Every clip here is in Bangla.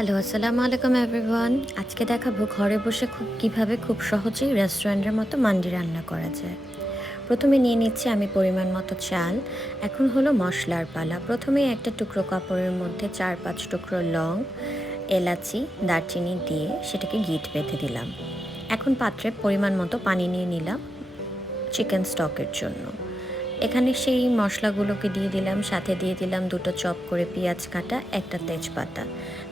হ্যালো, আসসালামু আলাইকুম এভরিওয়ান। আজকে দেখাবো ঘরে বসে কিভাবে খুব সহজেই রেস্টুরেন্টের মতো মান্ডি রান্না করা যায়। প্রথমে নিয়ে নিচ্ছি আমি পরিমাণ মতো চাল। এখন হলো মশলার পালা। প্রথমেই একটা টুকরো কাপড়ের মধ্যে ৪-৫ টুকরো লং, এলাচি, দারচিনি দিয়ে সেটাকে গিঁট বেঁধে দিলাম। এখন পাত্রে পরিমাণ মতো পানি নিয়ে নিলাম চিকেন স্টকের জন্য। এখানে সেই মশলাগুলোকে দিয়ে দিলাম, সাথে দিয়ে দিলাম 2টো চপ করে পেঁয়াজ কাটা, একটা তেজপাতা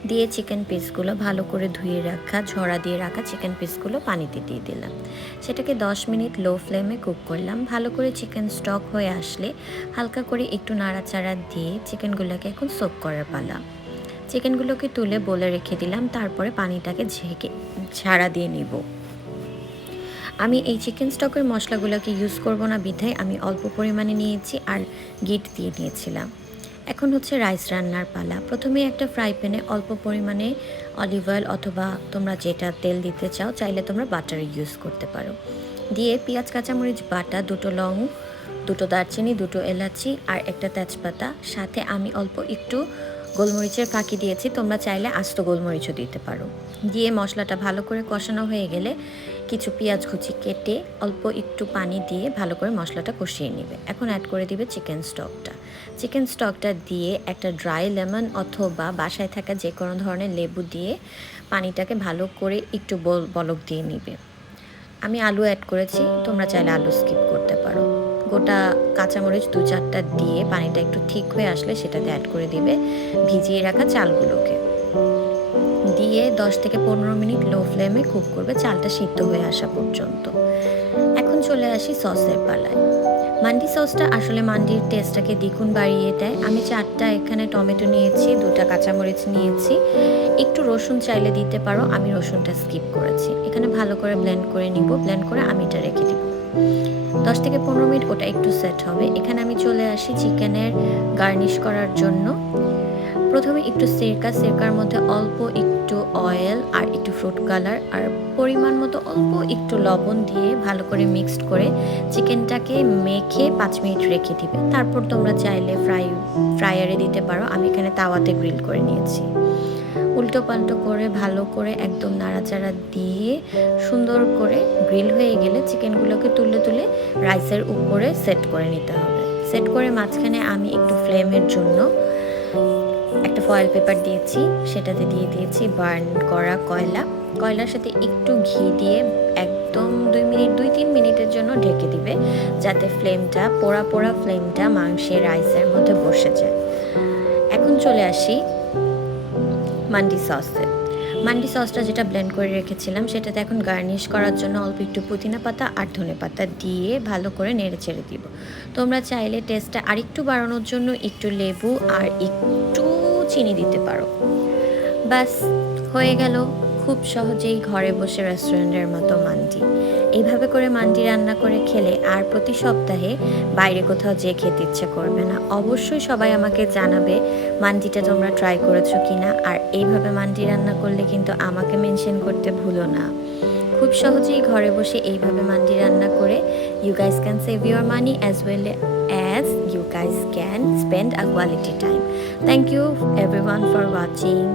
দিয়ে চিকেন পিসগুলো ভালো করে ধুয়ে রাখা, ঝরা দিয়ে রাখা চিকেন পিসগুলো পানিতে দিয়ে দিলাম। সেটাকে 10 মিনিট লো ফ্লেমে কুক করলাম। ভালো করে চিকেন স্টক হয়ে আসলে হালকা করে একটু নাড়াচাড়া দিয়ে চিকেনগুলোকে এখন সোক করার পালা। চিকেনগুলোকে তুলে বলে রেখে দিলাম, তারপরে পানিটাকে ঝাড়া দিয়ে নিব। আমি এই চিকেন স্টকের মশলাগুলোকে ইউজ করব না বিধায় আমি অল্প পরিমাণে নিয়েছি আর গিট দিয়ে নিয়েছিলাম। এখন হচ্ছে রাইস রান্নার পালা। প্রথমে একটা ফ্রাই প্যানে অল্প পরিমাণে অলিভ অয়েল অথবা তোমরা যেটা তেল দিতে চাও, চাইলে তোমরা বাটার ইউজ করতে পারো, দিয়ে পেঁয়াজ কাঁচামরিচ বাটা, 2টো লং, 2টো দারচিনি, 2টো এলাচি আর একটা তেজপাতা, সাথে আমি অল্প একটু গোলমরিচের ফাঁকি দিয়েছি, তোমরা চাইলে আস্ত গোলমরিচও দিতে পারো। দিয়ে মশলাটা ভালো করে কষানো হয়ে গেলে কিছু পেঁয়াজ কুচি কেটে অল্প একটু পানি দিয়ে ভালো করে মশলাটা কষিয়ে নেবে। এখন অ্যাড করে দিবে চিকেন স্টকটা দিয়ে একটা ড্রাই লেমন অথবা বাসায় থাকা যে কোনো ধরনের লেবু দিয়ে পানিটাকে ভালো করে একটু বলক দিয়ে নিবে। আমি আলু অ্যাড করেছি, তোমরা চাইলে আলু স্কিপ করতে পারো। গোটা কাঁচামরিচ 2-4টা দিয়ে পানিটা একটু ঠিক হয়ে আসলে সেটাতে অ্যাড করে দিবে ভিজিয়ে রাখা চালগুলোকে, দিয়ে 10 থেকে 15 মিনিট লো ফ্লেমে কুক করবে চালটা সিদ্ধ হয়ে আসা পর্যন্ত। এখন চলে আসি সসের পালায়। মান্ডি সসটা আসলে মান্ডির টেস্টটাকে দ্বিগুণ বাড়িয়ে দেয়। আমি 4টা এখানে টমেটো নিয়েছি, 2টা কাঁচামরিচ নিয়েছি, একটু রসুন চাইলে দিতে পারো, আমি রসুনটা স্কিপ করেছি। এখানে ভালো করে ব্লেন্ড করে নিব, ব্লেন্ড করে আমি এটা রেখে দিব। 10 থেকে 15 মিনিট ওটা একটু সেট হবে। এখানে আমি চলে আসি চিকেনের গার্নিশ করার জন্য। প্রথমে একটু সিরকার মধ্যে অল্প একটু অয়েল আর একটু ফ্রুট কালার আর পরিমাণ মতো অল্প একটু লবণ দিয়ে ভালো করে মিক্সড করে চিকেনটাকে মেখে 5 মিনিট রেখে দিবে। তারপর তোমরা চাইলে ফ্রায়ারে দিতে পারো, আমি এখানে তাওয়াতে গ্রিল করে নিয়েছি। উল্টো পাল্টো করে ভালো করে একদম নাড়াচাড়া দিয়ে সুন্দর করে গ্রিল হয়ে গেলে চিকেনগুলোকে তুলে তুলে রাইসের উপরে সেট করে নিতে হবে। সেট করে মাঝখানে আমি একটু ফ্লেমের জন্য একটা ফয়েল পেপার দিয়েছি, সেটাতে দিয়ে দিয়েছি বার্ন করা কয়লার সাথে একটু ঘি দিয়ে একদম 2-3 মিনিটের জন্য ঢেকে দিবে, যাতে ফ্লেমটা পোড়া ফ্লেমটা মাংসের রাইসের মধ্যে বসে যায়। এখন চলে আসি মান্ডি সসটা যেটা ব্লেন্ড করে রেখেছিলাম সেটাতে এখন গার্নিশ করার জন্য অল্প একটু পুদিনা পাতা আর ধনে পাতা দিয়ে ভালো করে নেড়ে চেড়ে দিব। তোমরা চাইলে টেস্টটা আরেকটু বাড়ানোর জন্য একটু লেবু আর একটু চিনি দিতে পারো। ব্যাস, হয়ে গেল খুব সহজেই ঘরে বসে রেস্টুরেন্টের মতো মান্ডি। এইভাবে করে মান্ডি রান্না করে খেলে আর প্রতি সপ্তাহে বাইরে কোথাও যেয়ে খেতে ইচ্ছে করবে না। অবশ্যই সবাই আমাকে জানাবে মান্ডিটা তোমরা ট্রাই করেছো কিনা, আর এইভাবে মান্ডি রান্না করলে কিন্তু আমাকে মেনশন করতে ভুলো না। খুব সহজেই ঘরে বসে এইভাবে মান্ডি রান্না করে you guys can save your money as well as you guys can spend a quality time. Thank you everyone for watching.